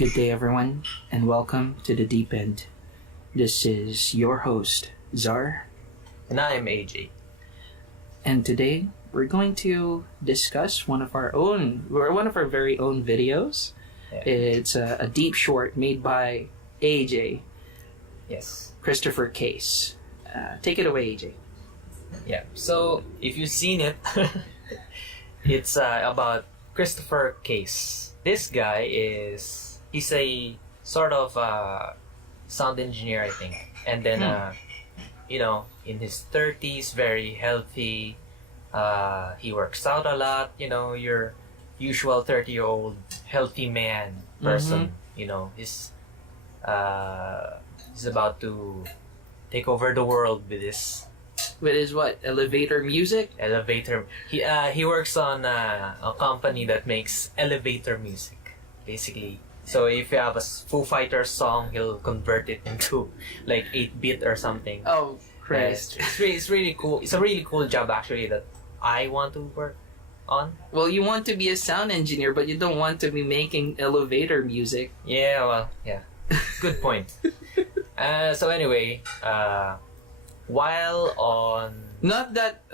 Good day, everyone, and welcome to the Deep End. This is your host, Zar, And I'm AJ. and today we're going to discuss one of our very own videos. Yeah. It's a deep short made by AJ, Yes. Christopher Case. Take it away, AJ. Yeah. So if you've seen it, it's about Christopher Case. This guy he's a sort of sound engineer, I think. And then, in his 30s, very healthy. He works out a lot, your usual 30-year-old healthy man person. He's about to take over the world with his With his what? Elevator music? elevator. He works on a company that makes elevator music, basically. So if you have a Foo Fighters song, he'll convert it into like 8-bit or something. Oh, Christ. It's really cool. It's a really cool job actually that I want to work on. Well, you want to be a sound engineer, but you don't want to be making elevator music. Yeah, well, yeah. Good point. So anyway, while on... Not that,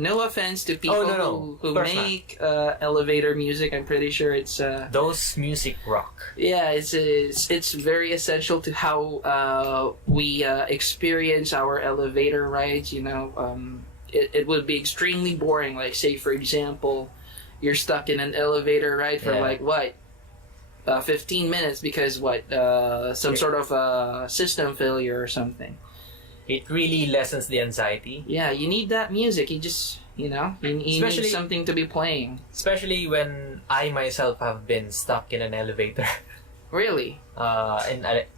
no offense to people no. who Of course make elevator music. I'm pretty sure it's Those music rock. yeah, it's very essential to how we experience our elevator rides. It would be extremely boring. Like, say for example, you're stuck in an elevator ride for Yeah. 15 minutes because some sort of system failure or something. It really lessens the anxiety. Yeah, you need that music. You just, you need something to be playing. Especially when I myself have been stuck in an elevator. Really?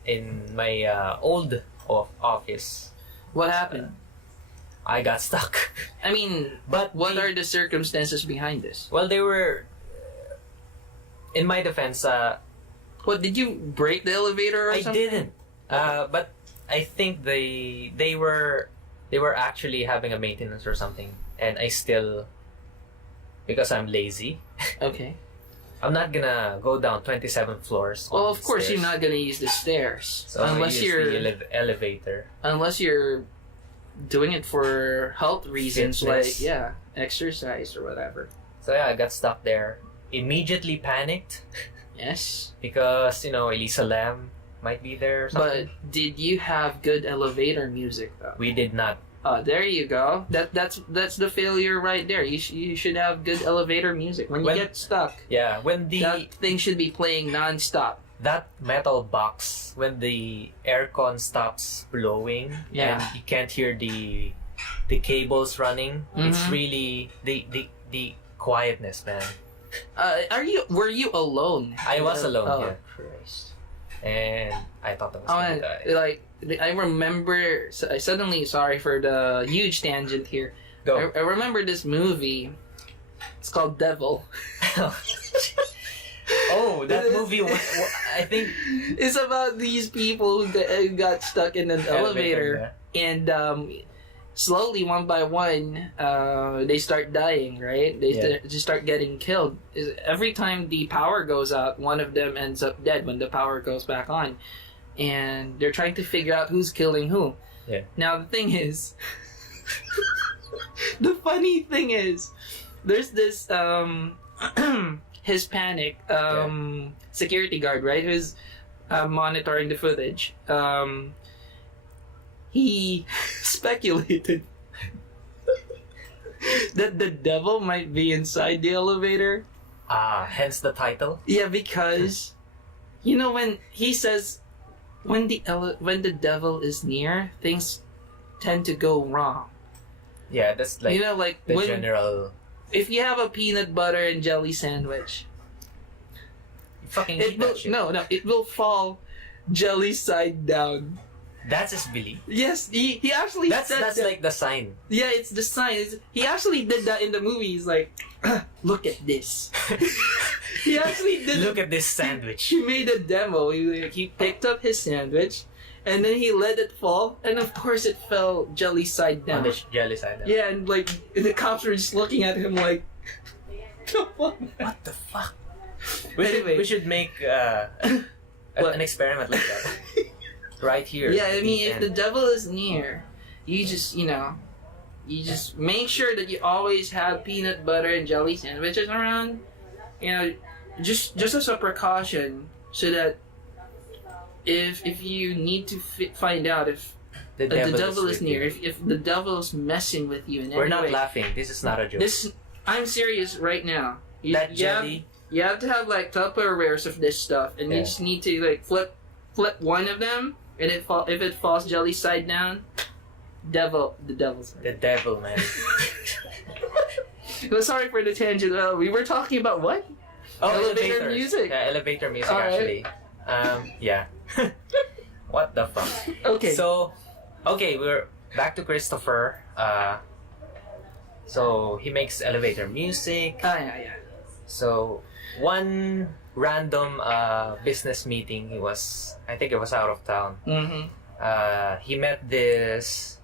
In my old office. What happened? I got stuck. I mean, But what are the circumstances behind this? Well, they were... in my defense, What, did you break the elevator or I something? didn't. But I think they were actually having a maintenance or something, and I still, because I'm lazy, Okay. I'm not gonna go down 27 floors. Well, on of course stairs. you're not gonna use the stairs So unless I use you're the elevator. unless you're doing it for health reasons, Fitness. like exercise or whatever. So yeah, I got stuck there. Immediately panicked Yes. because Elisa Lam might be there or But something. did you have good elevator music though? We did not. There you go. That's the failure right there. You should have good elevator music. When you When- get stuck, Yeah, when that thing should be playing non-stop. that metal box, when the aircon stops blowing, Yeah. and you can't hear the cables running, it's Mhm. really the quietness, man. Were you alone? I was alone, Oh, yeah. Christ. And I thought I was Oh, gonna and, die. I remember. I suddenly, sorry for the huge tangent here. Go. I remember this movie. It's called Devil. Oh, that movie. I think It's about these people who got stuck in an elevator, and slowly, one by one, they start dying. Right? They just start getting killed. Every time the power goes out, one of them ends up dead when the power goes back on, and they're trying to figure out who's killing who. Yeah. Now the thing is, the funny thing is, there's this Hispanic security guard, right, who's monitoring the footage. He speculated that the devil might be inside the elevator. hence the title. Yeah, because when he says when the devil is near, things tend to go wrong. Yeah, that's like Like the when, general. if you have a peanut butter and jelly sandwich, You fucking it eat will that shit. it will fall jelly side down. That's his belief. Yes, he actually That's said that. like the sign. Yeah, it's the sign. He actually did that in the movie. He's like, look at this. He actually did. Look at this sandwich. He made a demo. He picked up his sandwich, and then he let it fall, and of course it fell jelly side On down. the jelly side. Yeah, and the cops were just looking at him like, come on. What the fuck? Anyway. We should make What? an experiment like that. Right here. Yeah, I at mean, the if the end. devil is near, you just make sure that you always have peanut butter and jelly sandwiches around. You know, just as a precaution, so that if you need to find out if the the devil is with near, you. if the devil is messing with you in We're any not way, laughing. This is not a joke. I'm serious right now. that You have, jelly. you have to have like Tupperwares of this stuff, and you Yeah. just need to like flip one of them, and if it falls jelly side down, the devil's. The devil, man. Well, sorry for the tangent. We were talking about what? Elevator elevators. music. Yeah, elevator music Alright. actually. Yeah. What the fuck? Okay. So, okay, we're back to Christopher. So he makes elevator music. Yeah. So one random business meeting, I think it was out of town. Mm-hmm. He met this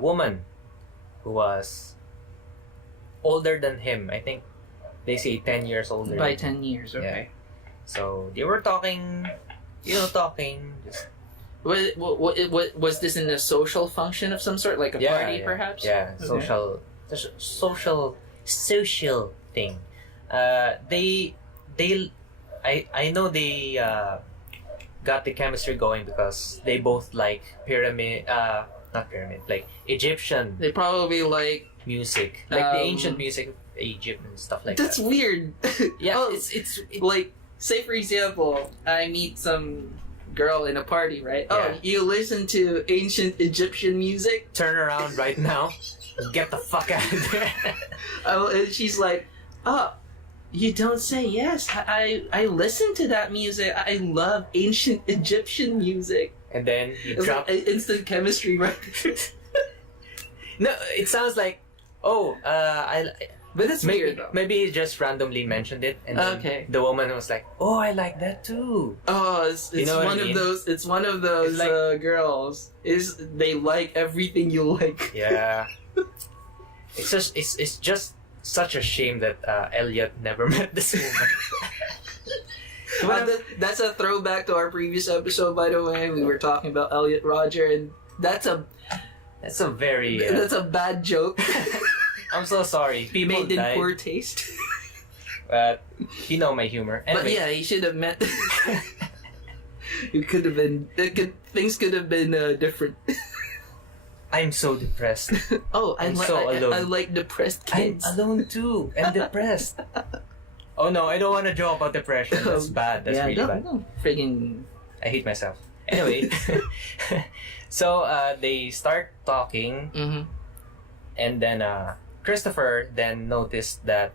woman who was older than him. I think they say 10 years older. By than him. 10 years. Okay. So they were talking, just Was this in a social function of some sort, like a party, perhaps? Yeah, Okay. social thing. I know they got the chemistry going because they both like not pyramid, like Egyptian They probably like. music, like the Um, ancient music of Egypt and stuff like That's that. weird. Yeah, Oh, it's like, say for example, I meet some girl in a party, right? Yeah. Oh, you listen to ancient Egyptian music? turn around right now, get the fuck out of there. And she's like, oh, you don't say yes. I listen to that music. I love ancient Egyptian music. And then you It's drop. like instant chemistry, right? No, it sounds like, But it's maybe weird, though. maybe he just randomly mentioned it, and then Okay. the woman was like, "Oh, I like that too." Oh, it's You know what one I mean? of those. It's one of those It's like- girls. They like everything you like. Yeah, it's just such a shame that Elliot never met this woman. That's a throwback to our previous episode, by the way. We were talking about Elliot Roger, and that's a That's a very. that's a bad joke. I'm so sorry. People Made in died, poor taste. but you know my humor. But Anyway, yeah, he should have met. It could have been. Things could have been different. I'm so depressed. Oh, I'm so alone. I like depressed I'm kids. alone too and depressed. Oh no, I don't want to joke about depression. That's bad. That's yeah, really bad. no, friggin'. I hate myself. Anyway, so they start talking, Mm-hmm. and then Christopher then noticed that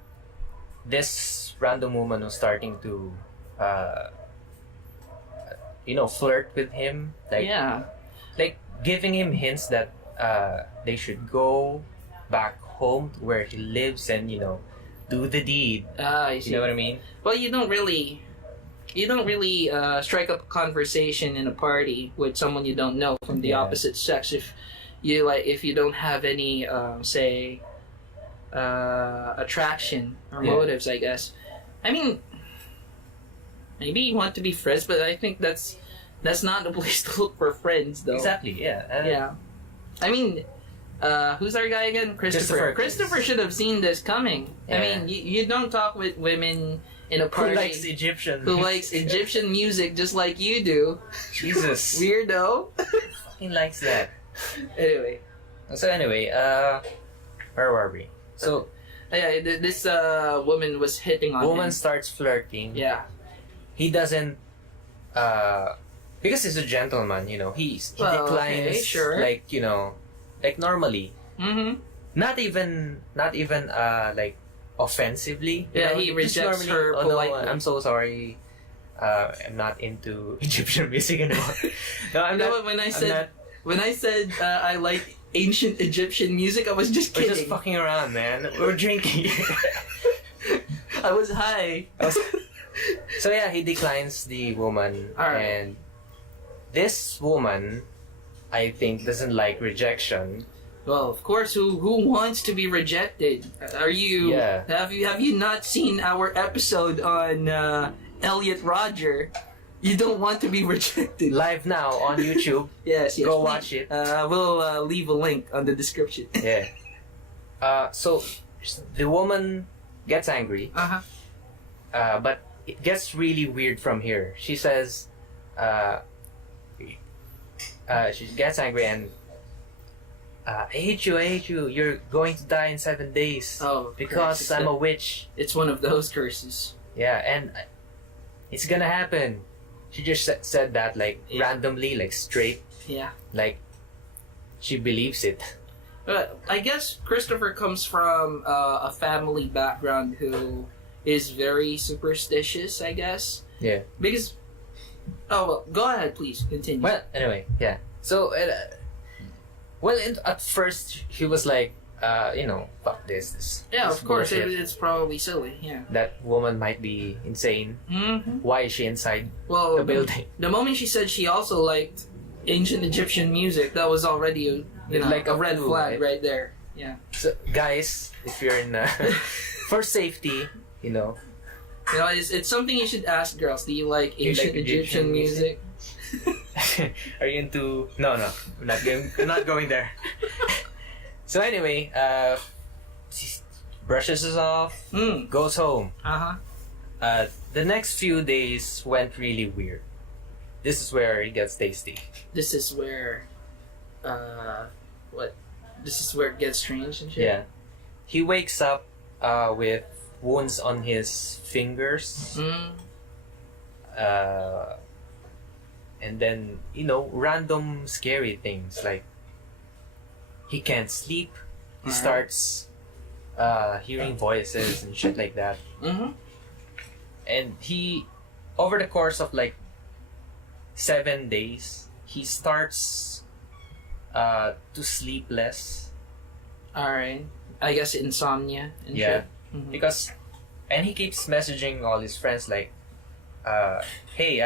this random woman was starting to, flirt with him, Yeah. like giving him hints that they should go back home to where he lives and do the deed. I see. You know what I mean? Well, you don't really strike up a conversation in a party with someone you don't know from the Yeah. opposite sex if you don't have any attraction or Yeah. motives, I guess. I mean, maybe you want to be friends, but I think that's not the place to look for friends, though. Exactly. Yeah. Yeah. I mean, who's our guy again? Christopher. Christopher should have seen this coming. I Yeah. mean, you don't talk with women in a Who party likes Egyptian? who likes Egyptian music just like you do. Jesus. Weirdo. He likes that. Anyway, So anyway, where were we? So yeah, this woman was hitting on woman him. starts flirting. Yeah. He doesn't, because he's a gentleman. He Well, declines. okay, sure. Like normally. Mm-hmm. Not even like offensively. Yeah, he just rejects normally, her "Oh, no, politely." I'm so sorry. I'm not into Egyptian music anymore. No, I'm You know not. what, when I I'm not. said I like ancient Egyptian music, I was just We're kidding. just fucking around, man. We're drinking. I was high. So yeah, he declines the woman, Alright. and this woman, I think, doesn't like rejection. Well, of course, who wants to be rejected? Are you? Yeah. Have you not seen our episode on Elliot Roger? You don't want to be rejected. Live now on YouTube. Yes. Go please. watch it. We'll leave a link on the description. Yeah. So the woman gets angry. But it gets really weird from here. She says, she gets angry and, I hate you, you're going to die in 7 days. Oh, because I'm a witch. It's one of those curses. Yeah, and it's gonna happen. She just said that like randomly, like straight. Yeah. Like, she believes it. But I guess Christopher comes from a family background who is very superstitious, I guess. Yeah. Because... Oh, well, go ahead, please. Continue. Well, anyway, yeah. So, at first, he was like, fuck this. Yeah, this of course. bullshit. It's probably silly, yeah. That woman might be insane. Mm-hmm. Why is she inside Well, the building? The moment she said she also liked ancient Egyptian music, that was already like a red clue, flag right there. Yeah. So, guys, if you're in for safety, it's something you should ask girls. Do you like ancient Egyptian music? Are you into? No, we're not going there. So anyway, she brushes us off, goes home. The next few days went really weird. This is where it gets tasty. This is where, This is where it gets strange and shit. Yeah, he wakes up with wounds on his fingers. And then, random scary things like he can't sleep. He starts hearing voices and shit like that. And he, over the course of like 7 days, he starts to sleep less. Alright. I guess insomnia and Yeah. shit. Because, and he keeps messaging all his friends like, hey,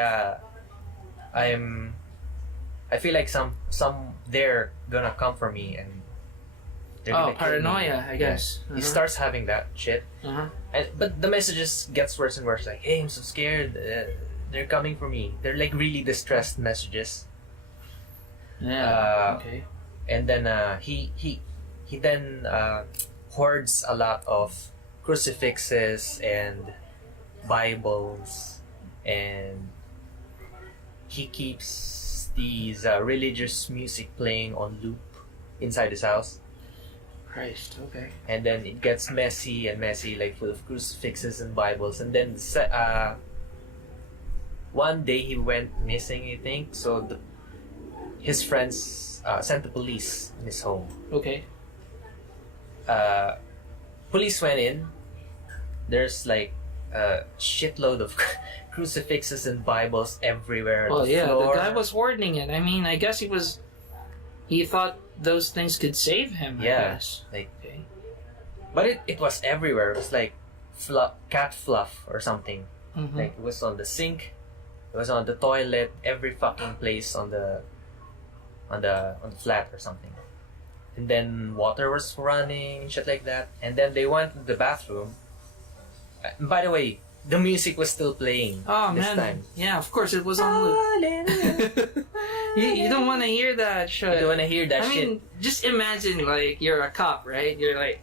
I feel like they're gonna come for me and they're gonna kill me. Paranoia, I guess. Yeah. He starts having that shit. But the messages gets worse and worse. Like, hey, I'm so scared. They're coming for me. They're like really distressed messages. Yeah. Okay. And then he then hoards a lot of crucifixes and Bibles, and he keeps these religious music playing on loop inside his house. Christ, okay. And then it gets messy, like full of crucifixes and Bibles. And then one day he went missing, I think. So his friends sent the police in his home. Okay. Police went in. There's like a shitload of crucifixes and Bibles everywhere. Well, the yeah, floor. the guy was hoarding it. I mean, I guess he thought those things could save him, I guess. Like, okay. But it was everywhere. It was like cat fluff or something. Like, it was on the sink, it was on the toilet, every fucking place on the flat or something. And then water was running, shit like that. And then they went to the bathroom. By the way, the music was still playing this time. Yeah, of course, it was on loop. You don't want to hear that shit. You don't want to hear that shit. I mean, just imagine, like, you're a cop, right? You're like,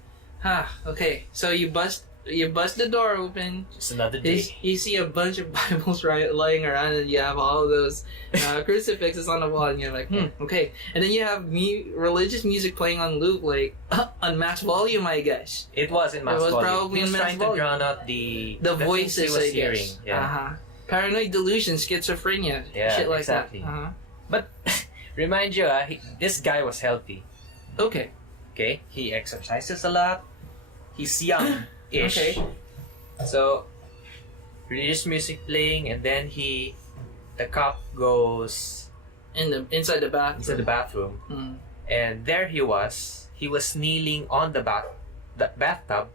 okay. So you bust the door open. Just another day. You see a bunch of Bibles lying around, and you have all those crucifixes on the wall, and you're like, okay. And then you have religious music playing on loop, like on max volume, I guess. It was in max volume. It was probably he was in max trying volume. to drown out the voices, he was I hearing. guess. Yeah. Paranoid delusion, schizophrenia, shit like exactly. that. But remind you, this guy was healthy. Okay. Okay, he exercises a lot. He's young-ish. Okay. So, religious music playing, and then the cop goes inside the bathroom. Inside the bathroom, and there he was. He was kneeling on the bathtub,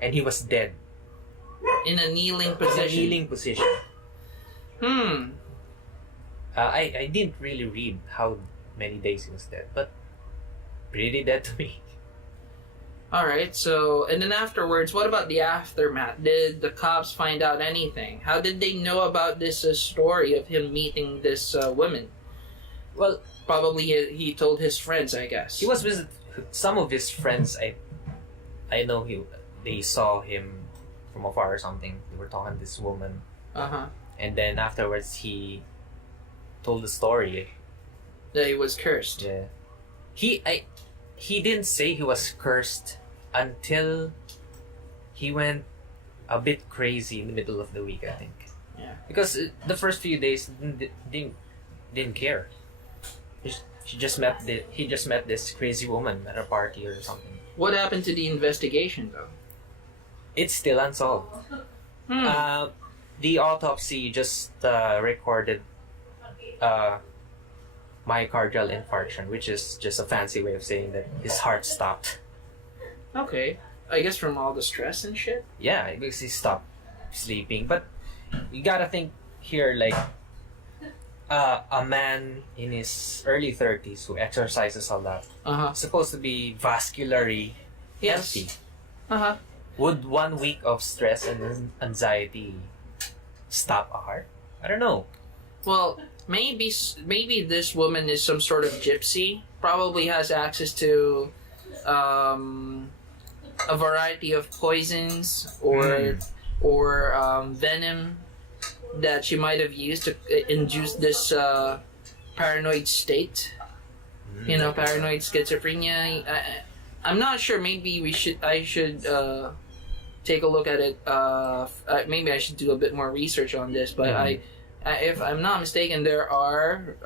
and he was dead. In a kneeling position. I didn't really read how many days he was dead, but pretty dead to me. All right. So, and then afterwards, what about the aftermath? Did the cops find out anything? How did they know about this story of him meeting this woman? Well, Probably he told his friends, I guess. he was with some of his friends. I know they saw him from afar or something. They were talking to this woman, and then afterwards he told the story. That he was cursed. Yeah, he didn't say he was cursed until he went a bit crazy in the middle of the week, I think. Yeah. Because the first few days didn't care. He just met this crazy woman at a party or something. What happened to the investigation, though? It's still unsolved. The autopsy just recorded myocardial infarction, which is just a fancy way of saying that his heart stopped. Okay. I guess from all the stress and shit? Yeah, because he stopped sleeping. But you gotta think here, like, a man in his early 30s who exercises a lot, supposed to be vascularly healthy. Would 1 week of stress and anxiety stop a heart? I don't know. Well, maybe this woman is some sort of gypsy. Probably has access to a variety of poisons or venom that she might have used to induce this paranoid state. You know, paranoid schizophrenia. I'm not sure. Maybe I should take a look at it. Maybe I should do a bit more research on this. But if I'm not mistaken, there are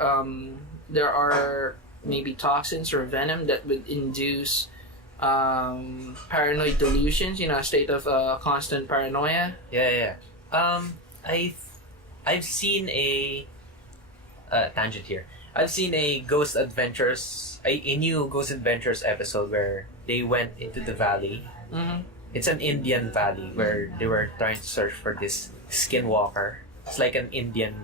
maybe toxins or venom that would induce paranoid delusions. You know, a state of constant paranoia. Yeah. I've seen a tangent here. I've seen a Ghost Adventures, a new Ghost Adventures episode where they went into the valley. It's an Indian valley where they were trying to search for this skinwalker. It's like an Indian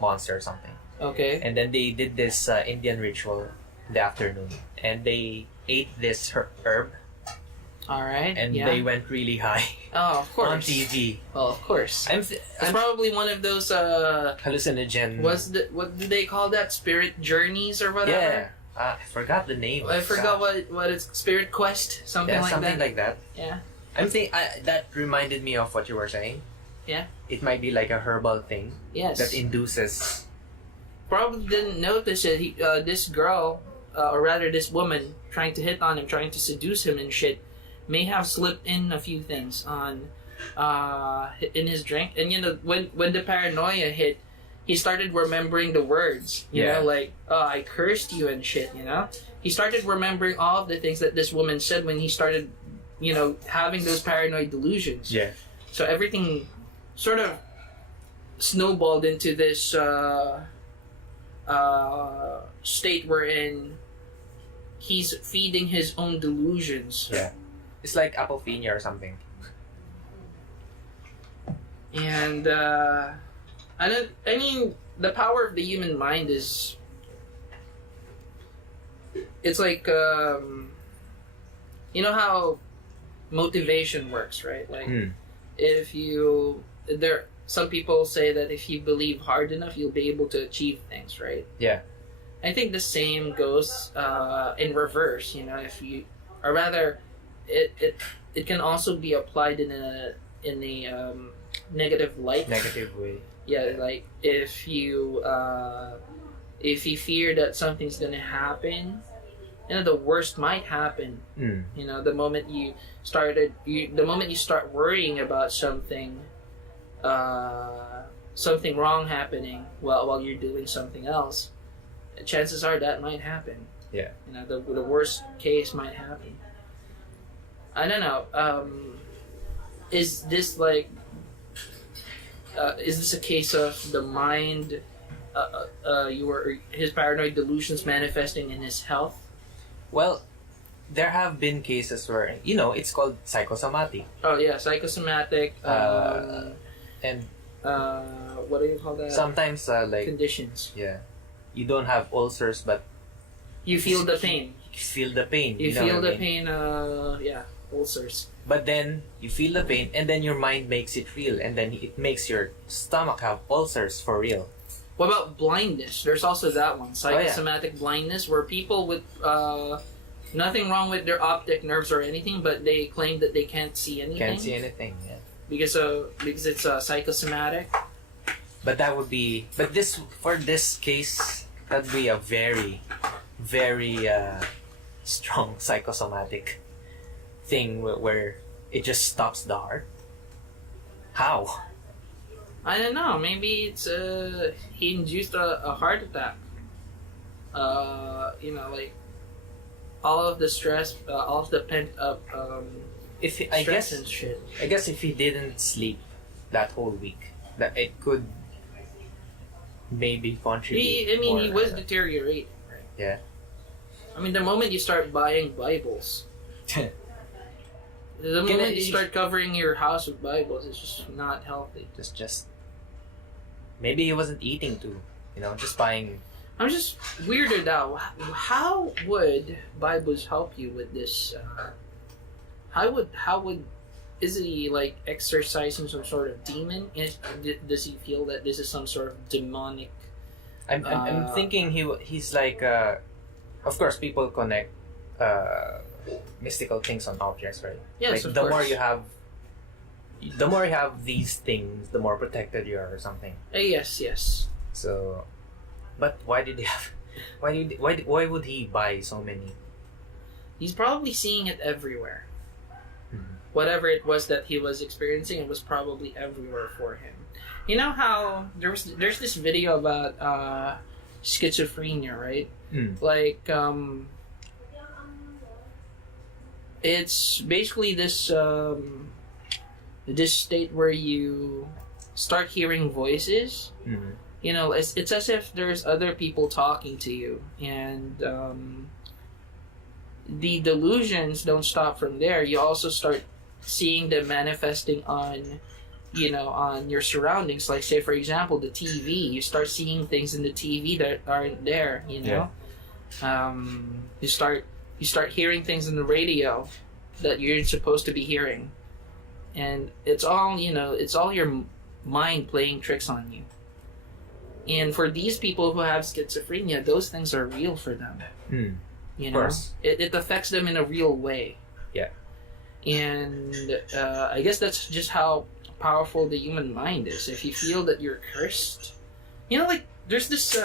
monster or something. Okay. And then they did this Indian ritual in the afternoon, and they ate this herb. All right. And they went really high. Oh, of course. On TV. Well, of course. It's probably one of those hallucinogen. What do they call that? Spirit journeys or whatever? Yeah. I forgot the name. I forgot what it's. Spirit quest, something like that. Yeah. That reminded me of what you were saying. Yeah. It might be like a herbal thing. Yes. That induces. Probably didn't notice it. This girl, or rather this woman, trying to hit on him, trying to seduce him and shit, may have slipped in a few things on in his drink. And you know, when the paranoia hit, he started remembering the words. You know, like, oh, I cursed you and shit, you know? He started remembering all of the things that this woman said when he started, you know, having those paranoid delusions. Yeah. So everything sort of snowballed into this state wherein he's feeding his own delusions. Yeah. It's like apophenia or something. And I mean, the power of the human mind is. It's like you know how motivation works, right? Like if you some people say that if you believe hard enough, you'll be able to achieve things, right? Yeah. I think the same goes in reverse. You know, if you, or rather, it can also be applied in a negative light. Negative way. Yeah, like if you fear that something's gonna happen, you know, the worst might happen. You know, the moment you start worrying about something wrong happening while you're doing something else, chances are that might happen. Yeah. You know, the worst case might happen. I don't know. Is this like? Is this a case of the mind? His paranoid delusions manifesting in his health? Well, there have been cases where, you know, it's called psychosomatic. Oh yeah, psychosomatic. And what do you call that? Sometimes like conditions. Yeah, you don't have ulcers, but you feel the pain. You feel the pain. You feel the pain. Yeah. ulcers. But then you feel the pain, and then your mind makes it real, and then it makes your stomach have ulcers for real. What about blindness? There's also that one, psychosomatic blindness, where people with nothing wrong with their optic nerves or anything, but they claim that they can't see anything. Can't see anything, yeah. Because it's psychosomatic. But that would be, for this case, that would be a very, very strong psychosomatic thing where it just stops the heart. How? I don't know. Maybe it's he induced a heart attack. Like all of the stress, all of the pent up stress and shit. I guess if he didn't sleep that whole week, that it could maybe contribute. He was deteriorating. Right? Yeah. I mean, the moment you start buying Bibles, the moment you start covering your house with Bibles, it's just not healthy. Just maybe he wasn't eating too. Just buying. I'm just weirded out. How would Bibles help you with this? How would is he like exorcising some sort of demon? Does he feel that this is some sort of demonic? I'm thinking he's like. Of course, people connect mystical things on objects, right? Yes, like of the course. The more you have these things, the more protected you are, or something. Yes. So, but why did he have? Why would he buy so many? He's probably seeing it everywhere. Mm-hmm. Whatever it was that he was experiencing, it was probably everywhere for him. You know how there's this video about schizophrenia, right? Mm. Like it's basically this this state where you start hearing voices. Mm-hmm. It's as if there's other people talking to you, and the delusions don't stop from there. You also start seeing them manifesting on your surroundings. Like, say for example, the TV. You start seeing things in the TV that aren't there. Yeah. You start hearing things in the radio that you're supposed to be hearing, and it's all your mind playing tricks on you. And for these people who have schizophrenia, those things are real for them. Mm. Of course. It affects them in a real way. Yeah. And I guess that's just how powerful the human mind is. If you feel that you're cursed, like there's this.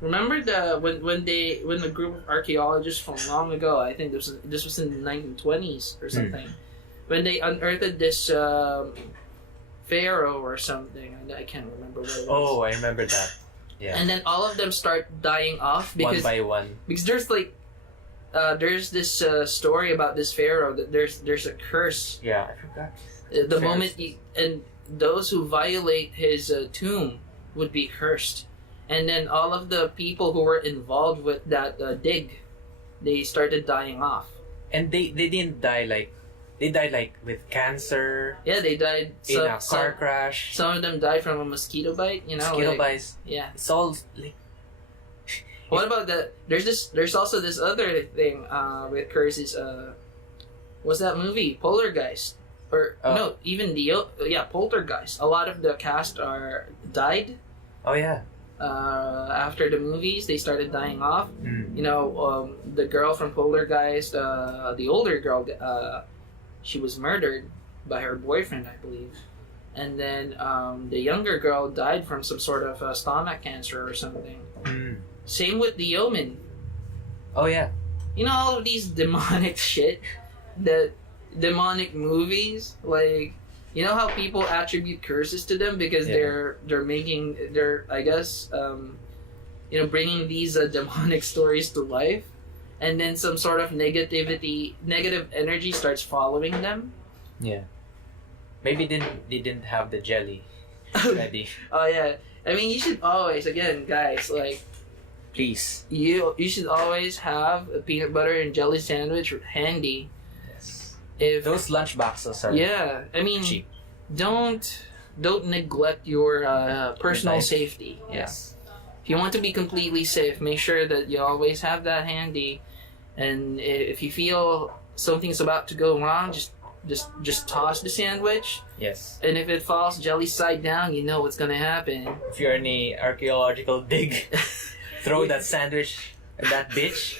Remember when the group of archaeologists from long ago, I think this was in the 1920s or something, when they unearthed this pharaoh or something. I can't remember what it was. Oh, I remember that. Yeah. And then all of them start dying off because one by one. Because there's this story about this pharaoh that there's a curse. Yeah, I forgot. The moment and those who violate his tomb would be cursed. And then all of the people who were involved with that dig, they started dying off. And they didn't die they died with cancer. Yeah, they died in a car crash. Some of them died from a mosquito bite. Mosquito bites. Yeah. It's all like. What about that? There's also this other thing with curses. What's that movie? Poltergeist. Or no, even Poltergeist. A lot of the cast died. Oh yeah. After the movies, they started dying off. Mm. The girl from Poltergeist, the older girl, she was murdered by her boyfriend, I believe. And then the younger girl died from some sort of stomach cancer or something. Mm. Same with the Omen. Oh yeah. All of these demonic shit, the demonic movies, like. You know how people attribute curses to them because they're I guess bringing these demonic stories to life, and then some sort of negative energy starts following them. Yeah. Maybe they didn't have the jelly ready. Oh yeah, I mean you should always, again guys, like please you should always have a peanut butter and jelly sandwich handy. If those lunch boxes are cheap. Don't neglect your personal safety. Yes. If you want to be completely safe, make sure that you always have that handy. And if you feel something's about to go wrong, just toss the sandwich, Yes. and if it falls jelly side down, you know what's gonna happen. If you're in a archaeological dig, throw that sandwich at that bitch.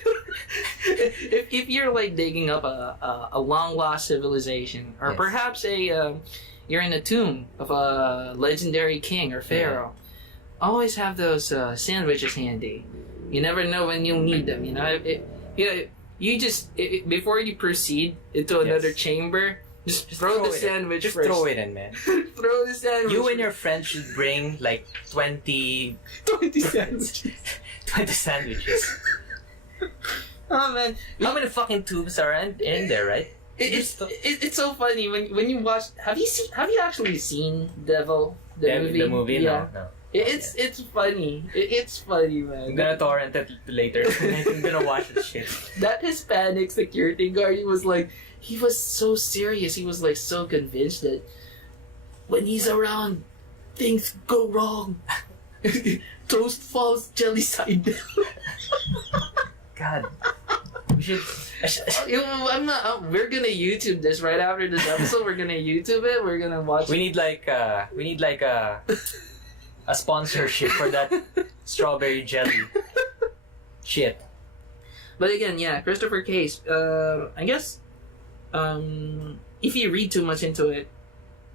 if you're like digging up a long lost civilization, or Yes. perhaps you're in a tomb of a legendary king or pharaoh, always have those sandwiches handy. You never know when you'll need them. You know, you just before you proceed into another chamber, just throw the sandwich Just first. throw it in, man. Throw the sandwich. You and your friends should bring like 20 sandwiches. 20 sandwiches. Oh man, How many fucking tubes are in there, right? it's so funny when you watch. Have you actually seen Devil the movie? The movie? Yeah. No. It's funny. It's funny, man. I'm gonna torrent it later. I'm gonna watch the shit. That Hispanic security guard, he was so serious. He was like so convinced that when he's around, things go wrong. Toast falls jelly side down. God. We should. I'm not. We're gonna YouTube this right after this episode. We're gonna YouTube it. We're gonna watch. We need like a sponsorship for that strawberry jelly shit. But again, yeah, Christopher Case. I guess if you read too much into it,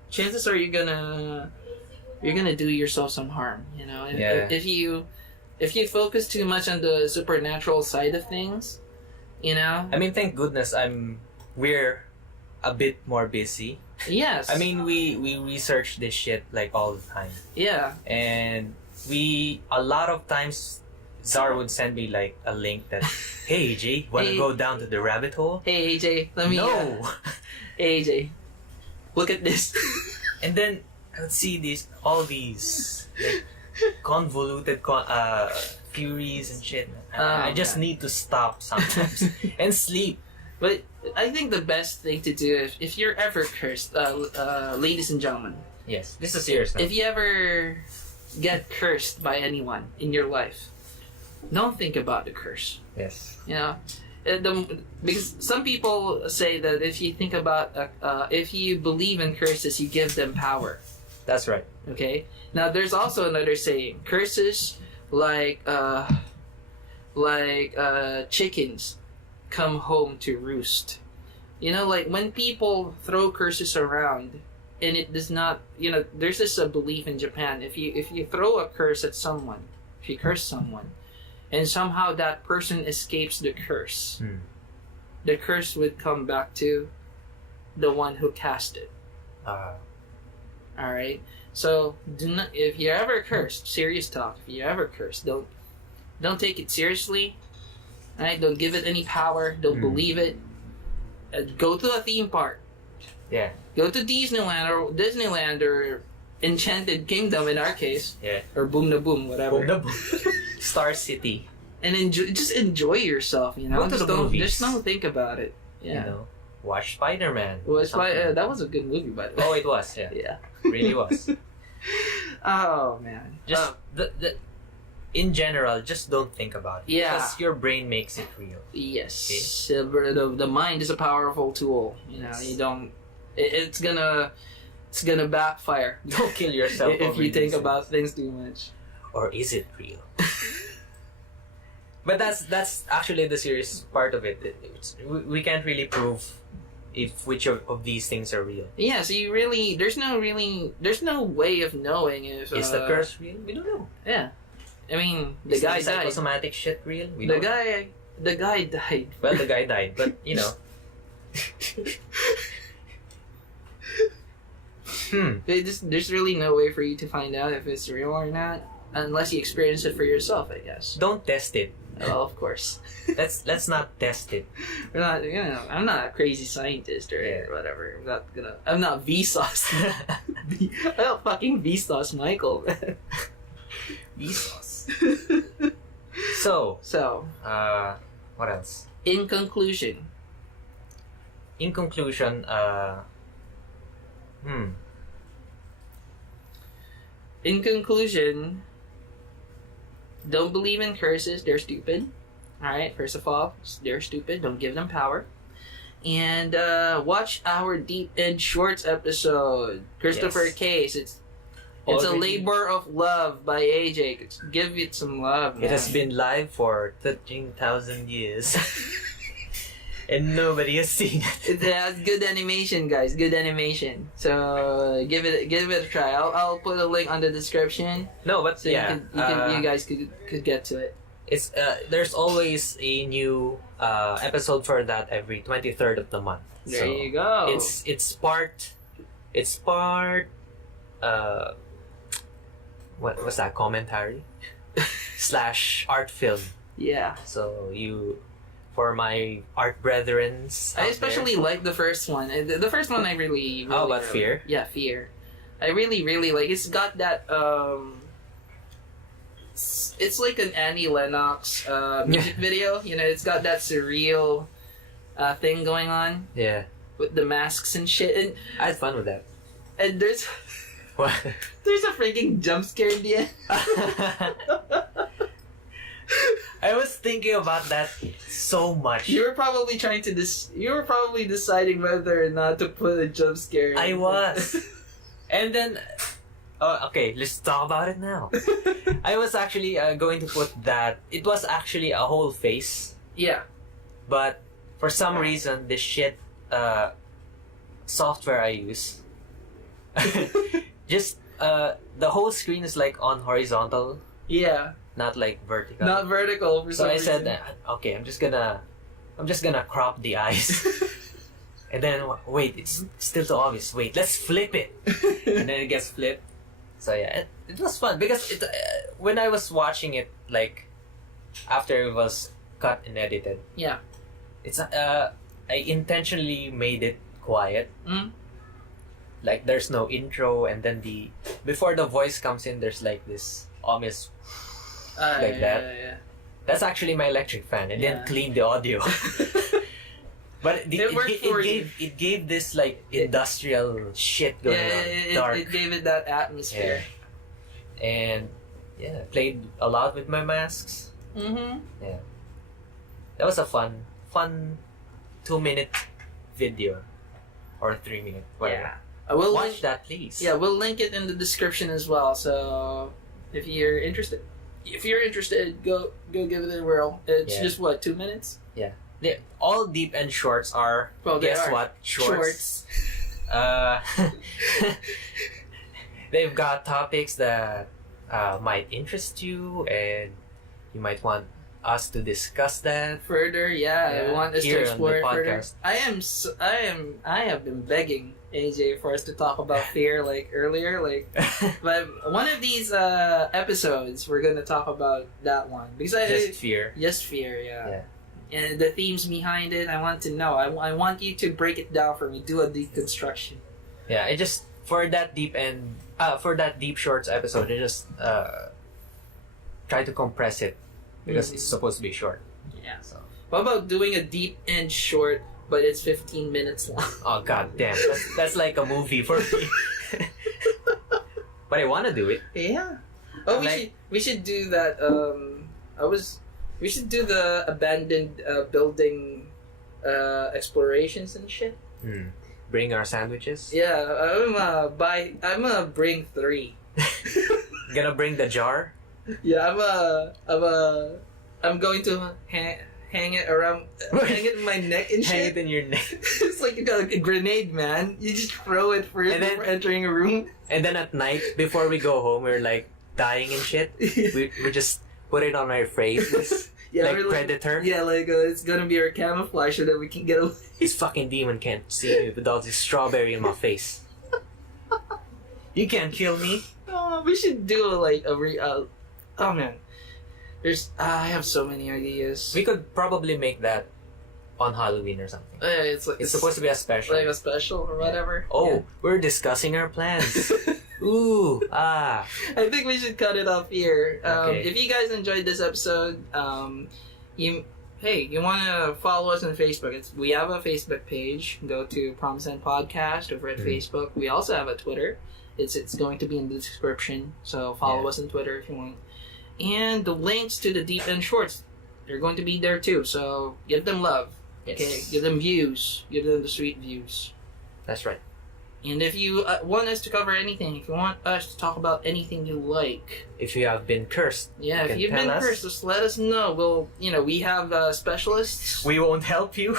chances are you're gonna do yourself some harm. You know, if you focus too much on the supernatural side of things, you know. I mean, thank goodness we're a bit more busy. Yes. I mean, we research this shit like all the time. Yeah. And a lot of times Zara would send me like a link that, hey AJ, wanna go down to the rabbit hole? Hey AJ, let me. No. Hey AJ, look at this. And then I would see all these like convoluted theories and shit. I just need to stop sometimes and sleep. But I think the best thing to do if you're ever cursed, ladies and gentlemen. Yes, this is serious now. If you ever get cursed by anyone in your life, don't think about the curse. Yes. You know, because some people say that if you think about, if you believe in curses, you give them power. That's right. Okay. Now, there's also another saying: curses, like chickens, come home to roost. You know, like when people throw curses around, and it does not. You know, there's this belief in Japan: if you throw a curse at someone, if you curse someone, and somehow that person escapes the curse, the curse would come back to the one who cast it. All right. So do not. If you're ever cursed, serious talk. If you're ever cursed, don't take it seriously. Right? Don't give it any power. Don't believe it. Go to a theme park. Yeah. Go to Disneyland or Enchanted Kingdom in our case. Yeah. Or Boom na Boom, whatever. Boom na Boom. Star City. And enjoy yourself. You know. Go to the movies. Just don't think about it. Yeah. You know. Watch Spider-Man. That was a good movie, by the way. Oh, it was. Yeah. Yeah. Really was. Oh man. Just in general, just don't think about it. Yeah. Because your brain makes it real. Yes. The mind is a powerful tool. You know, you don't. It's gonna backfire. Don't kill yourself if you think about things too much. Or is it real? But that's actually the serious part of it. We can't really prove which of these things are real. Yeah, so there's no way of knowing if is the curse real? We don't know. Yeah, I mean the guy died. Psychosomatic shit real? The guy died. Well, the guy died, but you know. There's really no way for you to find out if it's real or not unless you experience it for yourself, I guess. Don't test it. Oh, of course. Let's not test it. We're not, you know, I'm not a crazy scientist or whatever. I'm not Vsauce. I'm not fucking Vsauce Michael. Vsauce. So, what else? In conclusion, don't believe in curses. They're stupid. Alright, first of all, they're stupid. Don't give them power. And watch our Deep and Shorts episode. Christopher Case. It's a labor of love by AJ. Give it some love, man. It has been live for 13,000 years. And nobody has seen it. It has good animation, guys. Good animation. So give it a try. I'll put a link on the description. No, but so yeah, you guys could get to it. It's there's always a new episode for that every 23rd of the month. There you go. It's part what was that, commentary / art film. Yeah. So for my art brethrens, I especially like the first one. The first one I really how about Fear? Yeah, Fear. I really like. It's got that it's like an Annie Lennox music video. You know, it's got that surreal thing going on. Yeah. With the masks and shit. And I had fun with that. And there's what? There's a freaking jump scare in the end. I was thinking about that so much. You were probably deciding whether or not to put a jump scare in. I was. And then okay, let's talk about it now. I was actually going to put that. It was actually a whole face. Yeah. But for some reason, this shit software I use, just the whole screen is like on horizontal. Yeah. Not like vertical. Not vertical. For so I reason. said, okay, I'm just gonna crop the eyes. And then wait, it's still too obvious. Wait, let's flip it. And then it gets flipped. So yeah, it was fun because it when I was watching it, like after it was cut and edited. Yeah. It's I intentionally made it quiet. Mm. Like there's no intro, and then before the voice comes in, there's like this ominous like that. Yeah. That's actually my electric fan. It didn't clean the audio. But it gave this like industrial shit going on. Dark. It gave it that atmosphere. Yeah. And yeah, played a lot with my masks. Mm-hmm. Yeah. That was a fun 2-minute video. Or 3-minute, whatever. Yeah. I will watch that, please. Yeah, we'll link it in the description as well. So if you're interested, go give it a whirl. It's just what, 2 minutes? Yeah. All Deep and Shorts are. Well, guess what? Shorts. They've got topics that might interest you, and you might want us to discuss that further. I want us to explore it further. I have been begging AJ for us to talk about Fear like earlier, but one of these episodes we're gonna talk about that one because Fear. Just Fear, yeah. And the themes behind it, I want to know. I want you to break it down for me. Do a deconstruction. Yeah, I just for that Deep Shorts episode, I just try to compress it because it's supposed to be short. Yeah. So what about doing a deep and short, but it's 15 minutes long? Oh god damn, that's like a movie for me. But I want to do it. Yeah. Oh, we should do that. We should do the abandoned building explorations and shit. Bring our sandwiches. Yeah, I'm gonna bring 3. Gonna bring the jar. Yeah, I'm going to hang it around, hang it in my neck and shit. Hang it in your neck. It's like a grenade, man. You just throw it first before entering a room. And then at night, before we go home, we're like dying and shit. we just put it on our faces. Yeah, like Predator. Yeah, like it's gonna be our camouflage so that we can get away. This fucking demon can't see me without this strawberry in my face. You can't kill me. Oh, we should do oh man, I have so many ideas. We could probably make that on Halloween or something. It's supposed to be a special. Like a special or whatever. Yeah. Oh, we're discussing our plans. Ooh, I think we should cut it off here. Okay. If you guys enjoyed this episode, you want to follow us on Facebook. We have a Facebook page. Go to Promise and Podcast over at Facebook. We also have a Twitter. It's going to be in the description. So follow us on Twitter if you want. And the links to the Deep and Shorts, they're going to be there too. So give them love. Yes. Okay, give them views. Give them the sweet views. That's right. And if you want us to cover anything, if you want us to talk about anything you like, If you have been cursed, yeah, you if you've been tell us. cursed, just let us know. We'll, we have specialists. We won't help you.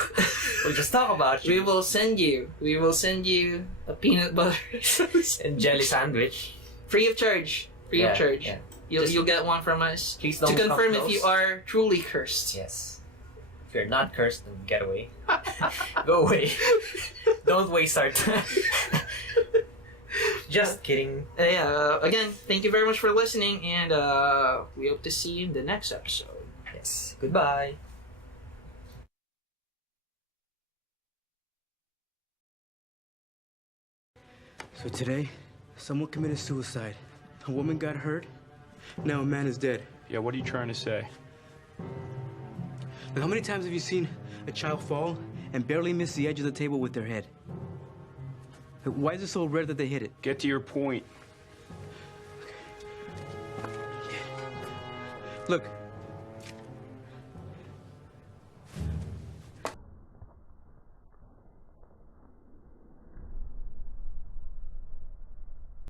We'll just talk about We you. will send you. We will send you a peanut butter And jelly sandwich. free of charge. Free of charge. Yeah. You'll get one from us Please to don't confirm come if you close. are truly cursed. Yes. If you're not cursed, then get away. Go away. Don't waste our time. Just kidding. Again, thank you very much for listening, and we hope to see you in the next episode. Yes. Goodbye. So today, someone committed suicide. A woman got hurt. Now a man is dead. Yeah, what are you trying to say? Like, how many times have you seen a child fall and barely miss the edge of the table with their head? Like, why is it so rare that they hit it? Get to your point. Look,